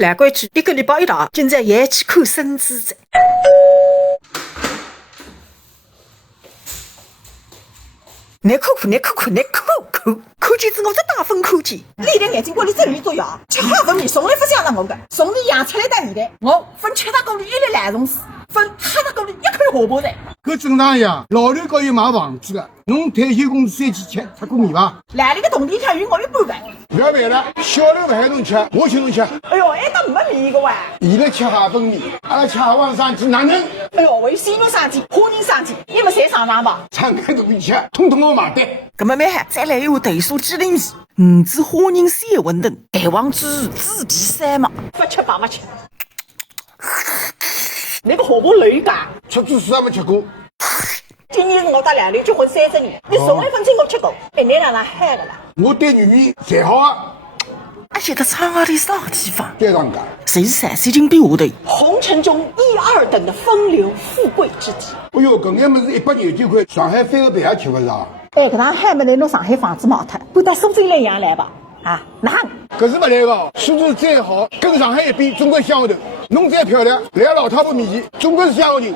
难怪去1个礼拜一大，今朝也去看孙子噻。你看看，看见子我在打分看见。你的眼睛光你真鱼多呀！吃好分米，从来不想让我的，从你养出来的米的，我分7公里1粒蓝松水，分8公里1块荷包蛋。搿正常呀，老刘高有买房子的，侬退休工资3几千，出过米伐？来里个动地条鱼我有半万。不要烦了，小刘勿喊侬吃，我请侬吃。哎呦，还当没米个哇！伊拉吃哈分米，阿拉吃哈黄生鸡，哪能？哎呦，为西龙生鸡、花仁生鸡，你们侪上当吧？敞开肚皮吃，统统我买单。搿么蛮好，再来一碗豆沙鸡丁米、鱼子花仁三馄饨、蛋黄猪猪皮三毛。不吃白不吃。那个荷包累噶，出租水还没吃过。今年是我搭两刘结婚30年，你从来分清我吃过，被你让人害了啦。我对女人侪好啊，而且他厂外的啥地方？对上家。谁是3斤比下头？红尘中1、2等的风流富贵之极。哎呦，搿眼么是129块，上海翻个倍也吃勿着。哎，搿趟海么来弄上海房子毛脱，搬到苏州来养来吧。啊，哪？搿是勿来个，苏州再好，跟上海一比，总归乡下头。侬再漂亮，来老太婆面前，总归是乡下人。